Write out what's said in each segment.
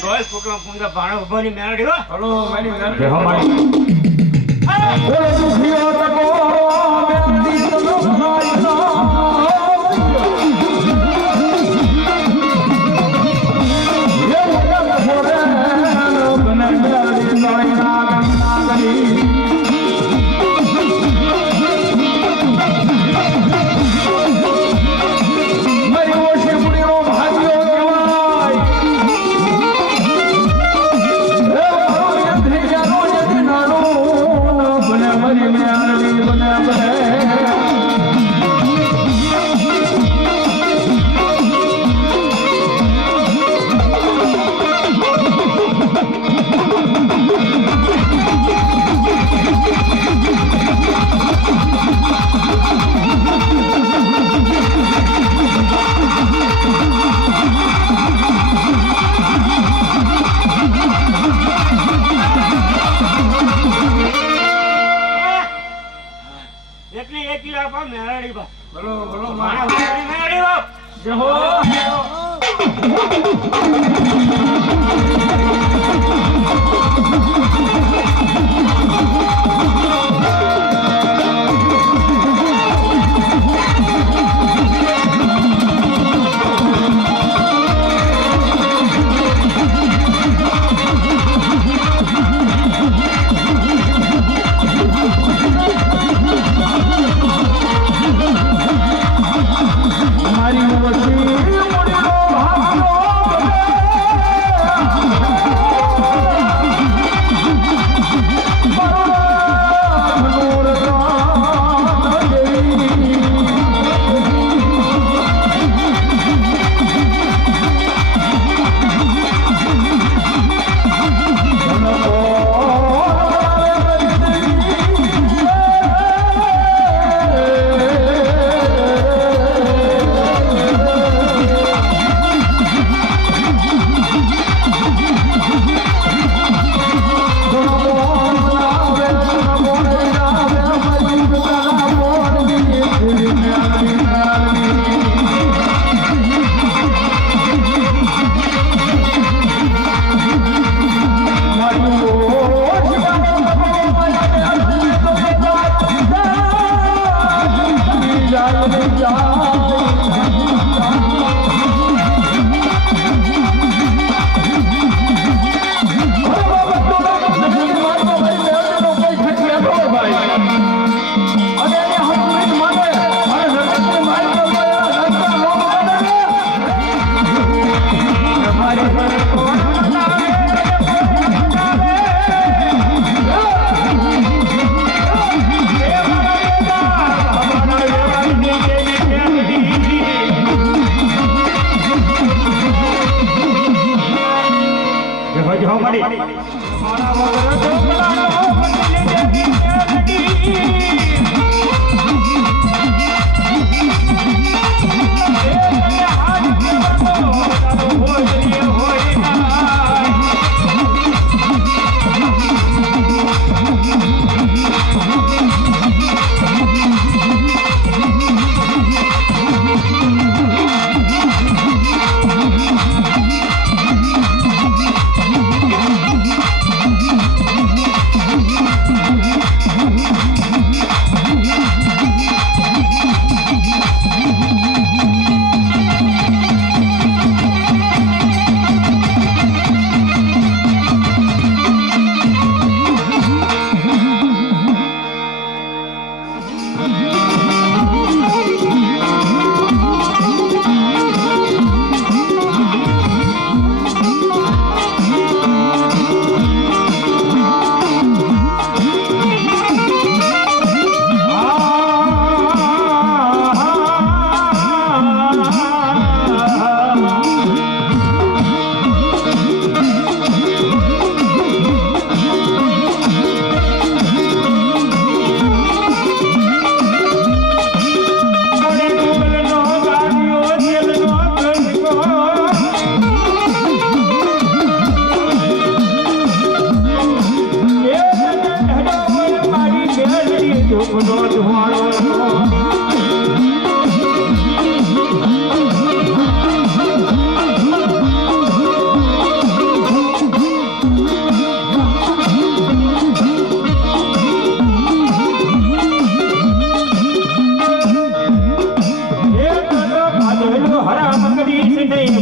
Goal ફોકલા પૂંગા ભાણો ઉભોની Meldi હો hello મારી મેલડી હો મારી બોલો દુખિયો તકો બેટી તનો ભાઈ ના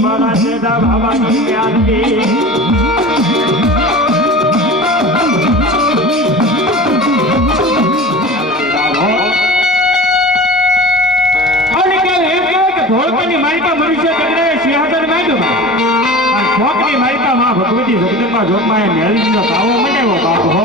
મારા જેઠા બાબાની મ્યાલડી ધોળકાની માલિકા મનુષ્ય ચક્રએ સિંહાસન માંગ્યું અને છોકરી માલિકા માં ભગવતી જગદંબા જોગમાં એ મેલડીનો તાવો મંડાવ્યો બાપુ હો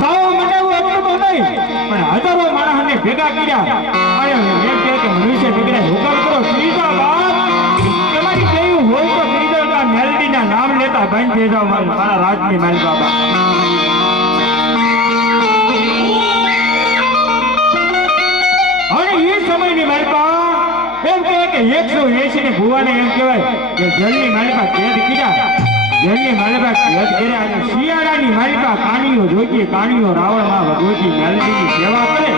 તાવો મંડાવ્યો એટલું તો નહીં પણ હજારો માણસને ભેગા કર્યા અને એમ કહે કે મનુષ્ય ચક્રએ હુકમ કરો ત્રીજા બાપ તમારી કેવું હોય તો ત્રીજા મેલડીના નામ લેતા બંધ થઈ જાવ મારા રાજની માલિકા બાબા સમયની માલિકા એમ કહે કે 180 ની ભુવાને એમ કહેવાય કે જલની માલિકા કેદ કર્યા જલની માલિકા કેદ કર્યા અને શિયાળાની માલિકા કાણીઓ જોઈતી કાણીઓ રાવણમાં ભગવતી મેલડીની સેવા કરે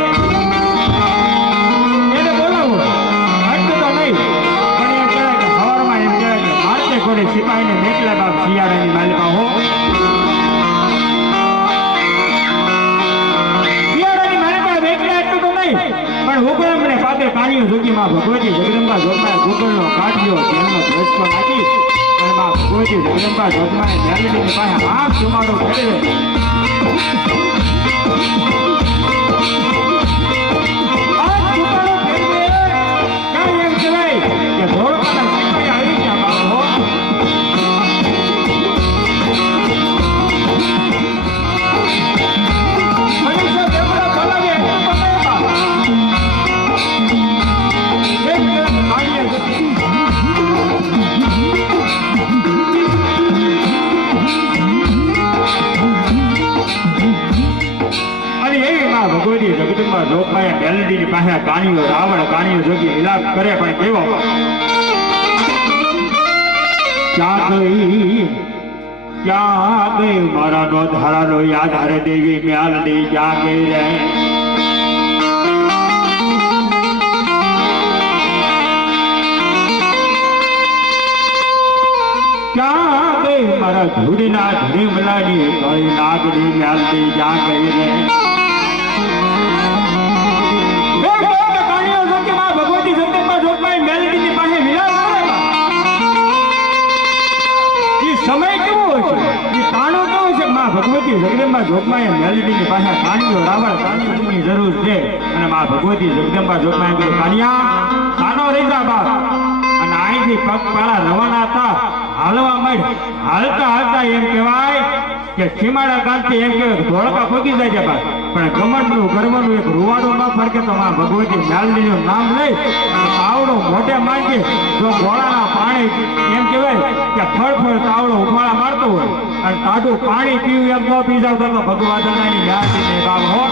એને બોલાવો આટલું તો નહીં પણ એમ કહેવાય કે સવારમાં એમ કહેવાય કે મારતે ઘોડે સિપાહીને મેકલા બાપ શિયાળાની માલિકા હો શિયાળાની માલિકા મેકલા એટલું તો નહીં પણ હુકમને પાપે કાણીઓ જોગીમાં ભગવતી જગદંબા જોગમાં ગુગળનો કાઢ્યો તેનો દ્રષ્ટો નાખી અને માં ભગવતી જગદંબા જોગમાં મેલડીની પાસે આંખ જમાડો ફેરવે આંખ જમાડો ફેરવે ક્યાં એમ કહેવાય કે ધોળકાના સિપાહી આવી ગયા બાપો મનુષ્ય દેવડા બોલાવે ભગવતી જગદંબા જોગમાયા મેલડીની પાસે કાણીઓ રાવણ કાણીઓ જોગી વિલાપ કરે પણ કેવો ક્યાં ગઈ મારા નો ધારાનો યાદ હરે દેવી મેલડી ક્યાં ગઈ રે ક્યાં ગઈ મારા ધૂળીના ધીમલાની ગળી નાગડી મેલડી ક્યાં ગઈ રે ભગવતી જગદંબા જોગમાં મેલડીની પાસે વિલાપ કરે સમય કેવો હોય છે એ તાણો કેવો છે માં ભગવતી જગદંબા જોગમાં મેલડીની પાસે કાણીઓ રાવણ કાણીઓની જરૂર છે અને માં ભગવતી જગદંબા જોગમાં એમ કાનિયા કાનો રહી જા બાપ અને અહીંથી પગપાળા રવાના હતા હાલવા માંડ હાલતા હાલતા એમ કહેવાય કે સીમાડા ગામથી એમ કહેવાય ધોળકા પગી જાય છે બાપ પણ ગમનનું ગરવનું એક રૂવાડું ન ફરકે તો માં ભગવતી મેલડીનું નામ લઈ તાવડો મોઢે માંગે જો ગોળાના પાણી એમ કહેવાય કે ફળ તાવડો ઉફાળા મારતો હોય અને તાડું પાણી પીવું એમ ન પી જાવ તો ભગવાન મેલડીને બાપ હો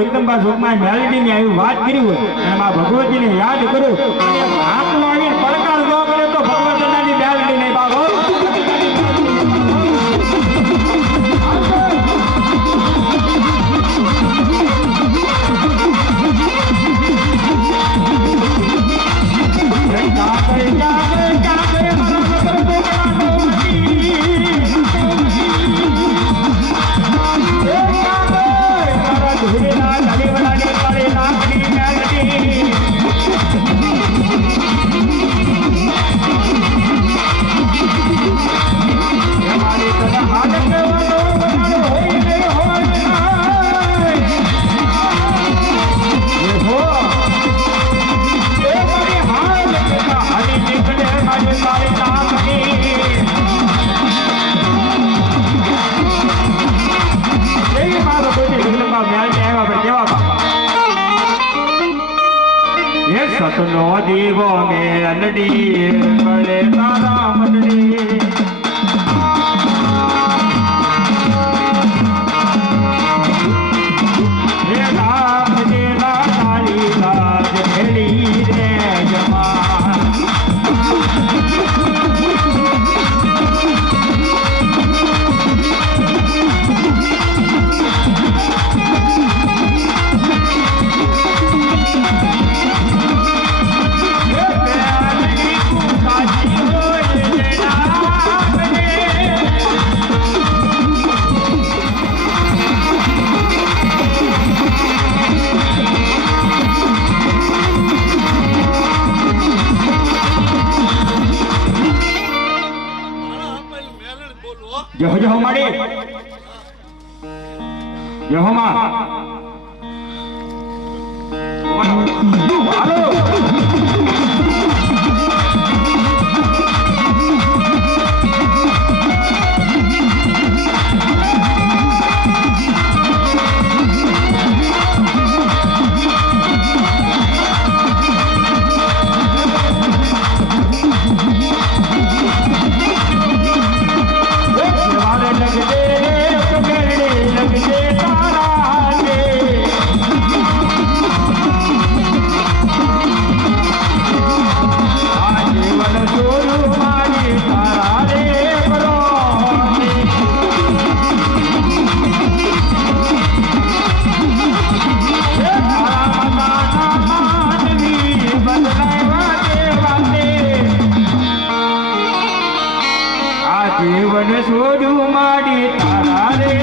જગદંબા જોગમાં મેલડીની આવી વાત કરી હોય અને માં ભગવતીને યાદ કરું આંખનો આવીને પડકાર જોવા મળે તો ભગવતીની મેલડી નહીં બાબો નો દીવો મેલડી કળે તારા મંડળી હે રામ દેલા તારી લાજ ભેળી રે જમા જહો જહો માડી જહો માં હાલો જીવન છોડું માડી તારા રે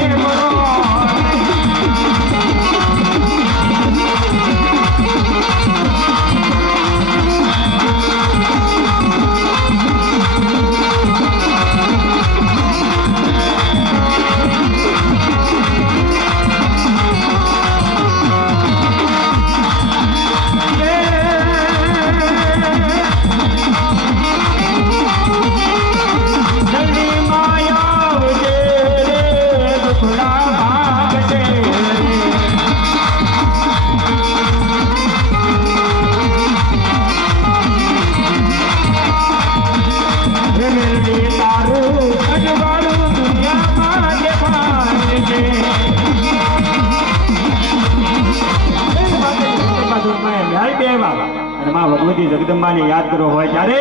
ભગવતી જગદંબાને યાદ કરો હોય ત્યારે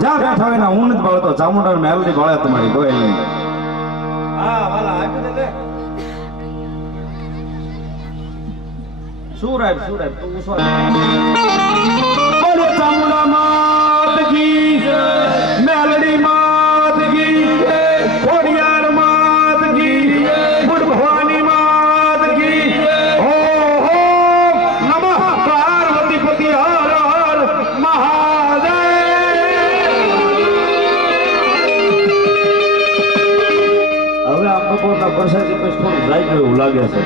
જ્યાં બેઠા હોય હું નથી ભાવતો ચામુંડા મેલડી ભાળે તમારી ગોયલ નહીં શું રાય તું બોલો ચામુંડા માત કી મેલડી માત કી ખોડિયાર માત કી બુડ ભવાની માત કી હો હો નમઃ પાર્વતી પતિ હર હર મહાદેવ હવે આ બપોરના પ્રસાદી પછી થોડું જાય ગયું એવું લાગે છે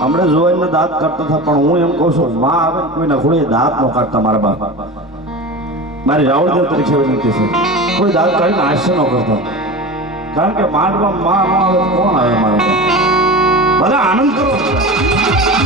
હમણાં જોઈને દાંત કાઢતા હતા પણ હું એમ કહું છું માં આવે ને કોઈના ખોળે દાંત ન કાઢતા મારા બાપ મારી રાવળદેવ તરીકે વિનંતી છે કોઈ દાંત કાઢીને હાસ્ય ન કરતા કારણ કે માંડવા માં ન આવે તો કોણ આવે મારા બાપ બધા આનંદ કરો.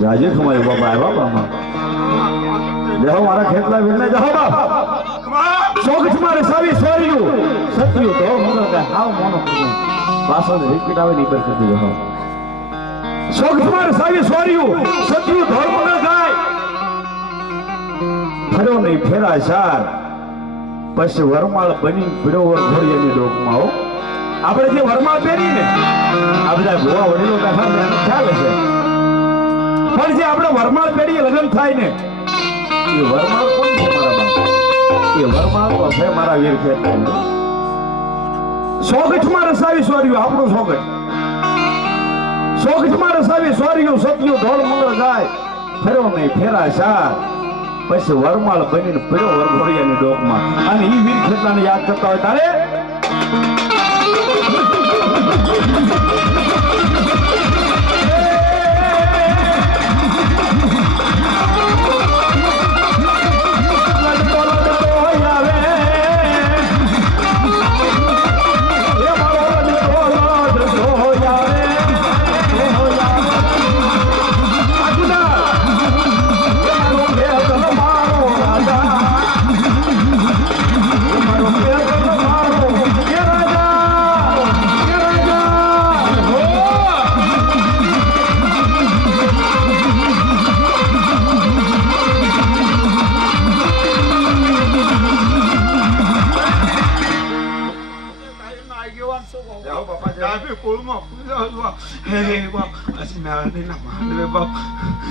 જાજે ખમાય બાપા આવ્યા બાપા જહો મારા ખેતલા વીરને જહો બાપ શોખ મારે સાવી સોર્યું સત્યું તો મને કે હાવ મોનો પાછળ રિપીટ આવે ની પર કરી જહો શોખ મારે સાવી સોર્યું સત્યું ધર્મ ન ગાય ફરો નહીં ફેરા ચાર પછી વરમાળ બની પીડો વર ઘોડિયાની ડોકમાં હો આપણે જે વરમાળ પહેરી ને આ બધા ભુવા વડીલો બેઠા છે એનો ખ્યાલ છે પણ જે આપણે વરમાળ પહેરીએ લગ્ન થાય ને એ વરમાળ કોણ છે મારા બાપ એ વરમાળ તો છે મારા વીર છે સોગઠમાં રસાવી સોર્યું આપણું સોગઠ શોખમાં રસાવી સોર્યું સત્યું ઢોળ મંગળ જાય ફેરો નહીં ફેરા સાર પછી વરમાળ બનીને પડ્યો વરઘોડિયાની ડોકમાં અને ઈ વીર ખેતલાને યાદ કરતા હોય તારે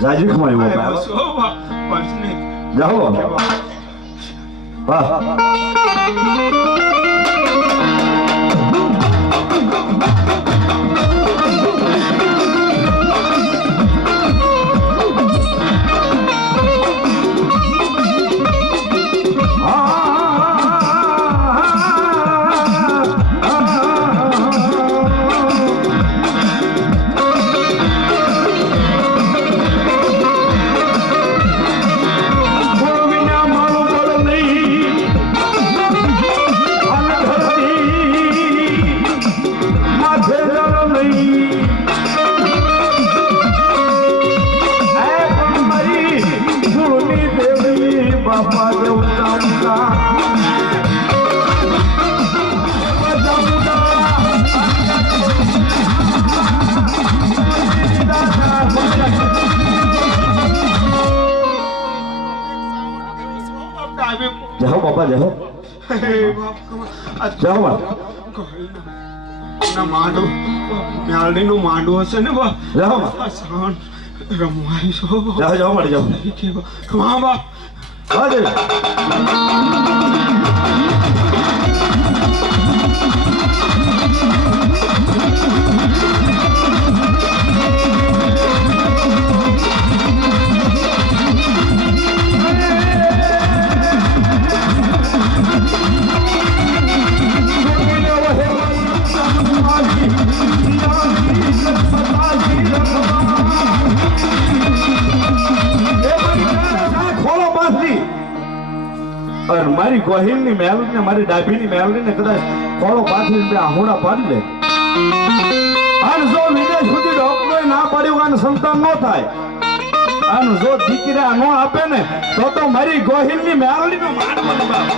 જાજી ખમાય જાઓ વાહ જાઓ બાપા જાઓ જાઓ માંડો મ્યાલડીનો માંડો હશે ને બા જાઓ રમવાય છો જાઓ જાઓ માટે જાઓ હા બા હા દેવી મારી ગોહિલ ની મેલડી ને મારી ડાભી ની મેલડી ને કદાચ ખોળો પાછી બે આહુડા પાડી લે અને જો વિદેશ સુધી ડોક્ટરે ના પાડ્યું અને સંતાન ન થાય અને જો દીકરા ન આપે ને તો મારી ગોહિલ ની મેલડી નો માનવાનું બાપ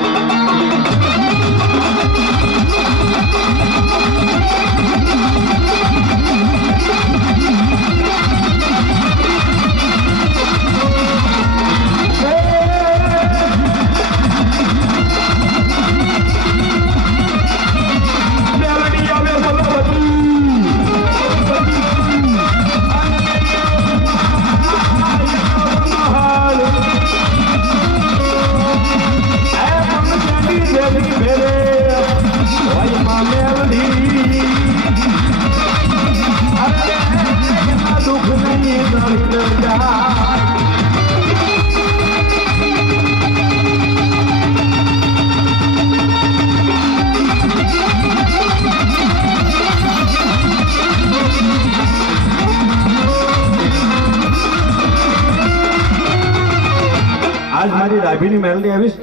આજ મારી ડાભીની મેલડી આવીશ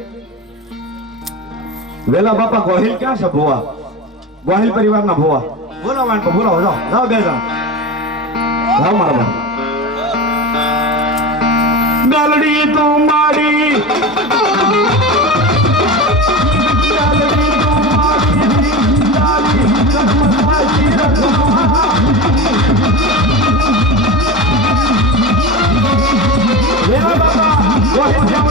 વેલા બાપા ગોહિલ ક્યાં છે ભોવા ગોહિલ પરિવારના ભોવા બોલાવો આને બોલાવો જાઓ જાઓ બે જાઓ જાઓ મારા બાપ મેલડી તો મારી વેલા બાપા ગોહિલ જાઓ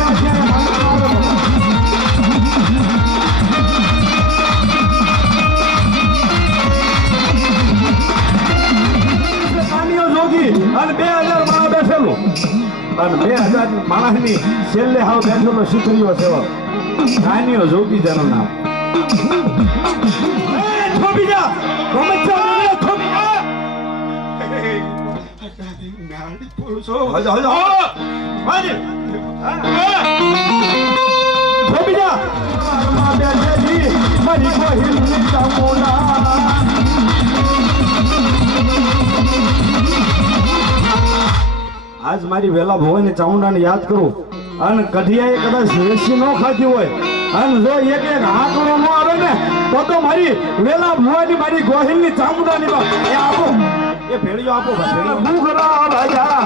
અને 2000 માણસ બેઠેલું અને 2000 માણસની છેલ્લે હાવ બેઠેલો સુત્રીઓ સેવક કાનીઓ જોગી જેનું નામ થોબી જા થોબી જા મેલડી બોલું છું હજો હજો માજી ધોબી જા મારી ગોહિલની ચામુંડા આજ મારી વેલા ભવાની ચામુંડાને યાદ કરું અને કઢિયાએ કદાચ વેસી ન ખાધી હોય અને જો એક એક આંકડો ન આવે ને તો મારી વેલા ભવાની મારી ગોહિલની ચામુંડાની વાત એ આપો એ ભેળીઓ આપો મુગરા રાજા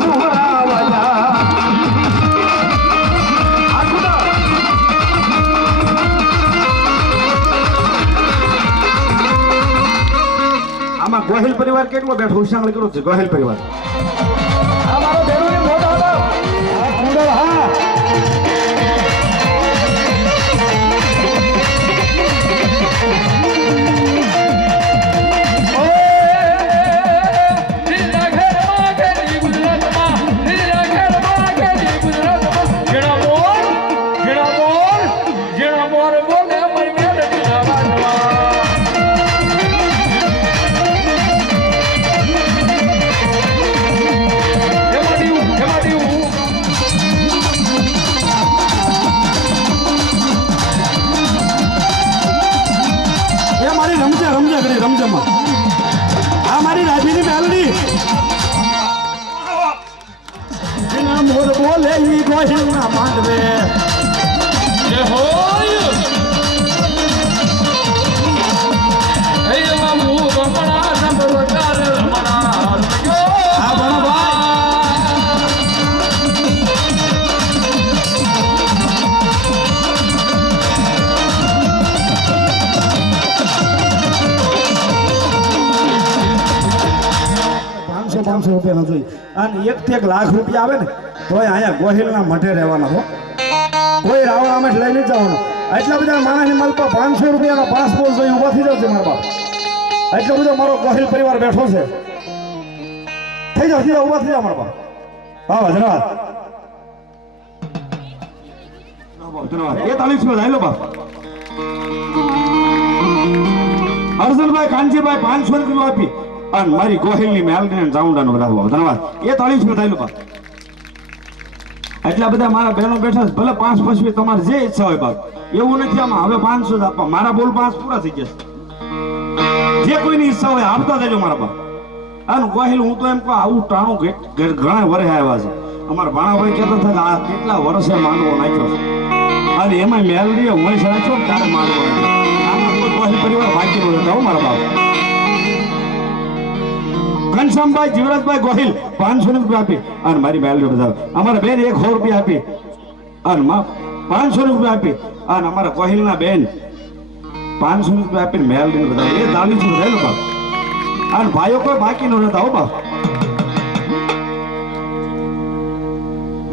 મુગરા રાજા આમાં ગોહિલ પરિવાર કેટલો બેઠો ઉસાંગળી કરો છે ગોહિલ પરિવાર આ મારો બેરોને મોટો હતો આ કુંડળ હા રમઝમાં આ મારી રાજીની મેલડી એના મોર બોલે ઈ ગોહિલના માંડવે જે હોય હે મામુ રમણા સંબરકાર રમણા આ બરાબર ₹500 જોઈ અને એક થી એક લાખ રૂપિયા આવે ને તોય અહીંયા ગોહિલના મઢે રહેવાના હો કોઈ રાવણ આમ લઈ નહીં જવાનું એટલા બધા માણસની માલપા ₹500 પાસપોર્ટ જોઈ ઊભા થઈ જશે મારા બાપ એટલો બધો મારો ગોહિલ પરિવાર બેઠો છે થઈ જાવ ઊભા થઈ જાવ મારા બાપ હા ધન્યવાદ ધન્યવાદ એ 40 લઈ લો બાપ અર્જુનભાઈ કાનજીભાઈ ₹500 આપી અને મારી ગોહિલની મેલડીને ચામુંડાનો વધાવો ધન્યવાદ એ 40 થયેલું બાપ એટલા બધા મારા બહેનો બેઠા છે ભલે 5 પછી તમારે જે ઈચ્છા હોય બાપ એવું નથી આમાં હવે 500 જ આપવા મારા બોલ 5 પૂરા થઈ જશે જે કોઈની ઈચ્છા હોય આપતા જજો મારા બાપ આનું ગોહિલ હું તો એમ કહું આવું ટાણું ઘણા વર્ષે આવ્યા છે અમારા ભાણાભાઈ કહેતા હતા આ કેટલા વર્ષે માંડવો નાખ્યો છે અને એમાં મેલડી હોય સાચો ત્યારે માંડવો નાખ્યો આમાં કોઈ ગોહિલ પરિવાર બાકી ન હતા મારા બાપ ઘનશ્યામભાઈ જીવરાજભાઈ ગોહિલ ₹500 આપી અને મારી મેલડી બતાવે અમારા બેન ₹100 આપી અને ₹500 આપી અને અમારા ગોહિલના બેન ₹500 આપીને મેલડી બતાવે એ 40 થયેલું બાપ અને ભાઈઓ કોઈ બાકી ન રહેતા હો બાપ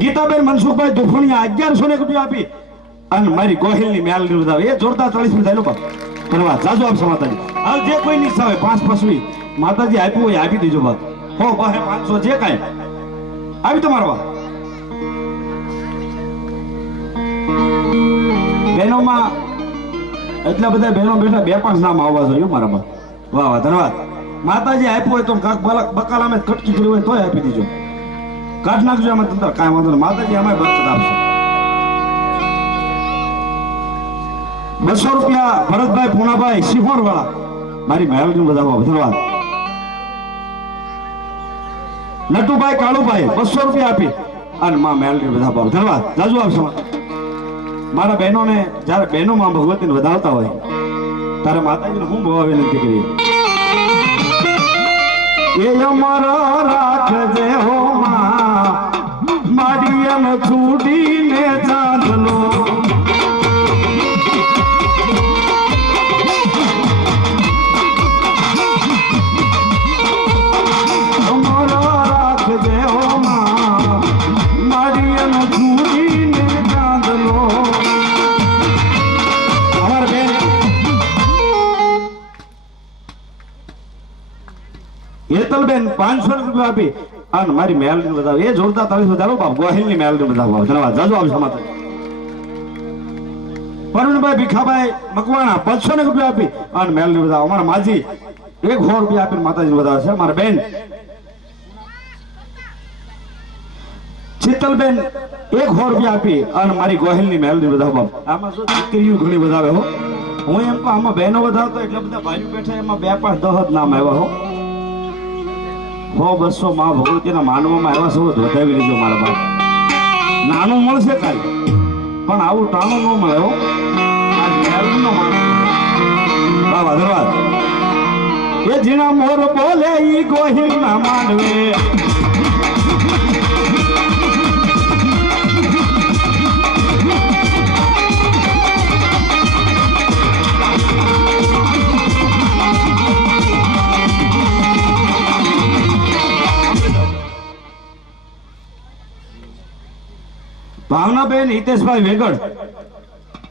ગીતાબેન મનસુખભાઈ દુફણિયા ₹1100 આપી અને મારી ગોહિલની મેલડી બતાવે એ જોરદાર 40 થયેલું બાપ ધન્યવાદ જાજો આપ માતાજી હાલ જે કોઈ ની સાવે 5 પસવી માતાજી આપ્યું હોય આપી દેજો બાપ હો બાહે 500 જે કાંઈ આવી તમારો બાપ બહેનોમાં એટલા બધા બહેનો બેઠા 2-5 નામ આવવા જોઈએ મારા બાપ વાહ વાહ ધન્યવાદ માતાજી આપ્યું હોય તો કાક બકાલામે કટકી કરી હોય તોય આપી દેજો કાઢ નાખજો આમાં તંત્ર કાંઈ વાંધો નહીં માતાજી અમે બરકત આપશે ₹200 ભરતભાઈ પૂનાભાઈ સિંહોર વાળા મારી મેલડી બધાવો ધન્યવાદ નટુભાઈ કાળુભાઈ ₹200 આપી અને માં મેલડી બધા ધન્યવાદ જાજુ આપશો મારા બહેનોને જ્યારે બહેનોમાં ભગવતીને વધાવતા હોય ત્યારે માતાજીને હું બહુ વિનંતી કરી એ અમારા રાખજે હો માં મારી એમ છૂટીને ચાંદલો હેતલબેન ₹500 આપી અને મારી મેલડી બતાવો એ જોરદાર 40 વધારો બાપ ગોહિલની મેલડી બતાવો ધન્યવાદ જાજો આવશે માતા પરવીનભાઈ ભીખાભાઈ મકવાણા ₹500 આપી અને મેલડી બતાવો અમારા માજી ₹100 આપીને માતાજી બતાવે છે મારા બેન શીતલબેન 100 રૂપિયા આપી અને મારી ગોહિલની મેલડી વધાવો. આમાં શું દીકરીઓ ઘણી વધાવે હો. હું એમ કહું આમાં બહેનો વધાવતો એટલે બધા ભાઈઓ બેઠા એમાં 2 5 10 જ નામ આવ્યા હો. 100 200 માં ભગવતીના માનવામાં આવ્યા સૌ વધાવી લીધો મારા બાપ. નાનું મળશે ખાલી પણ આવું ટાણું ન મળે હો. આ મેલડીનો માન. વાહ વાહ ધન્યવાદ. એ જીણા મોર બોલે ઈ ગોહિલ ના માંડવે. ભાવનાબેન હિતેશભાઈ વેગડ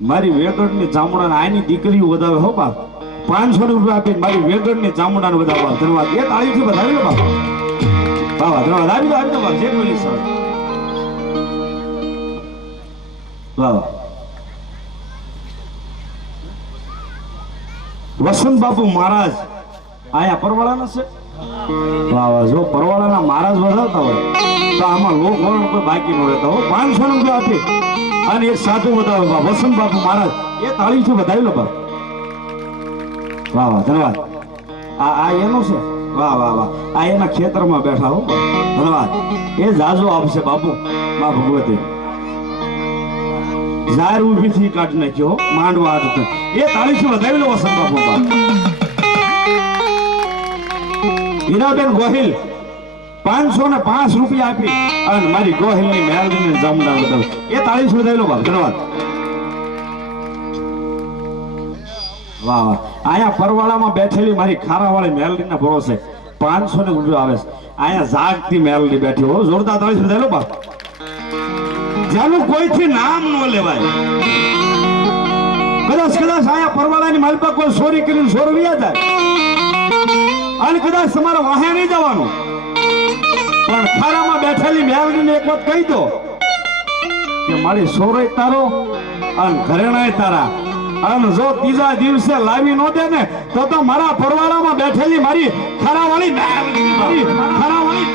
મારી વેગડની ચામડાને આની દીકરીઓ વધાવે હો બાપ. 500 રૂપિયા આપીને મારી વેગડની ચામડાને વધાવવા. ધન્યવાદ. એ તાળીથી વધાવી લો બાપ. વાહ વાહ ધન્યવાદ. આવી દો બાપ. જે બોલી સર. વાહ વાહ. વસંત બાપુ મહારાજ આયા પરવાળાના છે. વાહ વાહ. જો પરવાળાના મહારાજ વધાવતા હોય તો આમાં લોક વરણ કોઈ બાકી ન રહેતા હો. 500 રૂપિયા આપી અને એક સાધુ વધાવે બા. વસંત બાપુ મહારાજ એ તાળીથી વધાવી લો બા. વાહ વાહ ધન્યવાદ. આ એનું છે. વાહ વાહ વાહ. આ એના ખેતરમાં બેઠા હો. ધન્યવાદ. એ જાજો આપશે બાપુ માં ભગવતી. ઝાર ઊભી થી કાઢી નાખ્યો માંડવા હાથ. એ તાળીથી વધાવી લો વસંત બાપુ બા. હીરાબેન ગોહિલ 505 રૂપિયા આપી અને મારી ગોહિલની મેલડીને જમણા વધાવે. એ તાળીથી વધાવી લો બાપ. ધન્યવાદ. વાહ વાહ. અહીંયા પરવાળામાં બેઠેલી મારી ખારાવાળી મેલડીના ભરોસે 500 રૂપિયા આવે છે. અહીંયા જાગતી મેલડી બેઠી હો. જોરદાર તાળીથી વધાવી લો બાપ. જેનું કોઈથી નામ ન લેવાય. કદાચ અહીંયા પરવાળાની માલપા કોઈ ચોરી કરીને સોરવ્યા જાય અને કદાચ તમારે વાહે નહીં જવાનું પણ ખારામાં બેઠેલી મેલડીને એક વાત કહી દો કે મારી સોરય તારો અને ઘરેણાય તારા. અને જો ત્રીજા દિવસે લાવી ન દે ને તો મારા પરવાળામાં બેઠેલી મારી ખારાવાળી મેલડી મારી ખારાવાળી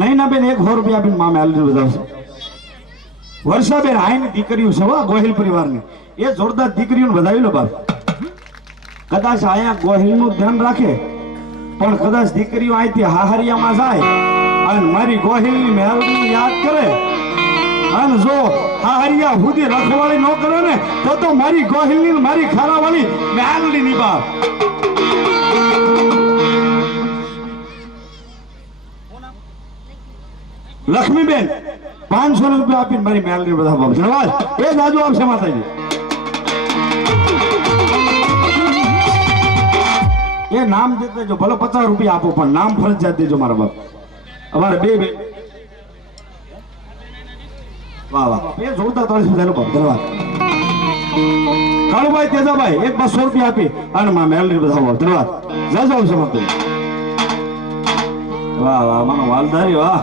નૈનાબેન 100 રૂપિયા આપીને માં મેલડી વધાવશે. વર્ષાબેન આઈની દીકરીઓ છે હો ગોહિલ પરિવારની. એ જોરદાર દીકરીઓને વધાવી લો બાપ. કદાચ અહીંયા ગોહિલનું ધ્યાન રાખે પણ કદાચ દીકરીઓ અહીંથી હાહરિયામાં જાય અને મારી ગોહિલની મેલડીને યાદ કરે અને જો હાહરિયા સુધી રખવાળી ન કરે ને તો મારી ગોહિલની મારી ખારાવાળી મેલડીની બાપ. લક્ષ્મીબેન 500 રૂપિયા આપીને મારી મેલડી બધા બાપ. ધન્યવાદ. એ જાજુ આપશે માતાજી. એ નામ દેતો જો ભલે 50 રૂપિયા આપો પણ નામ ફરજિયાત દેજો મારા બાપ. અમારે બે વાહ વાહ. એ જોરદાર તાળી સુધારેલો બાપ. ધન્યવાદ. કાળુભાઈ તેજાભાઈ 200 રૂપિયા આપી અને માં મેલડી બધા બાપ. ધન્યવાદ. જાજુ આવશે માતાજી. વાહ વાહ માનો વાલધારી વાહ.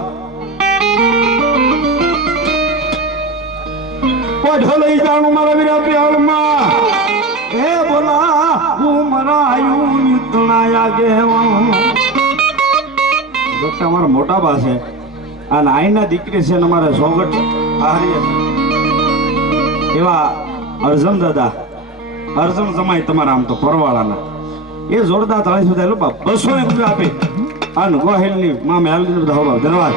ઢોલઈ જાણું મારા વીરા પ્યાલમાં એ બોલા હું મરાયું નિતણાયા ગેવાનું. ડોક્ટર અમારા મોટા બા છે અને આઈના દીકરી છે ને અમારા સોગટ આહરી એવા અર્જુન દાદા અર્જુન જમાઈ તમારા આમ તો પરવાળાના. એ જોરદાર તાળી સુધી લો બાપ. 200 રૂપિયા આપી અને ગોહિલની માં મેલડી બધા હોવા. ધન્યવાદ.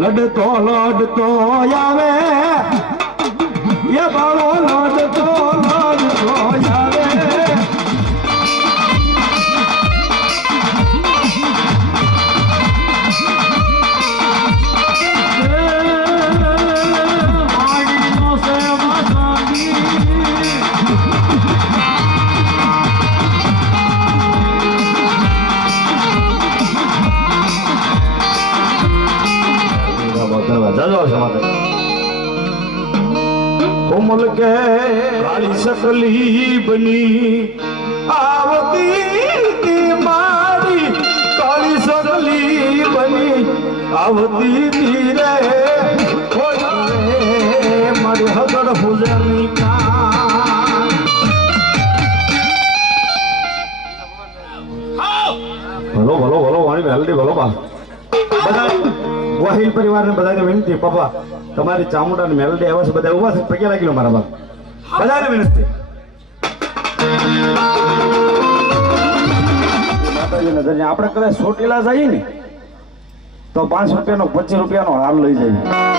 લડતો આવે એ બાળો લડતો આવે. જાજો આવશે માતા. કોમલ કે કાળી સકલી બની આવતી તી મારી કાળી સકલી બની આવતી તી રે મારી હગડ ભુજની ભલો ભલો ભલો વાણી મેલડી ભલો બા બધા વાહિલ પરિવારને બધાને વિનંતી પપ્પા તમારી ચામુંડા ને મેલડી આવ્યા છે બધા ઉભા છે પગે લાગી લો મારા બાપ બધાને વિનંતી માતાજીને ધન્ય આપણે કદાચ ચોટીલા જઈએ ને તો 5 રૂપિયાનો 25 રૂપિયાનો હાર લઈ જઈએ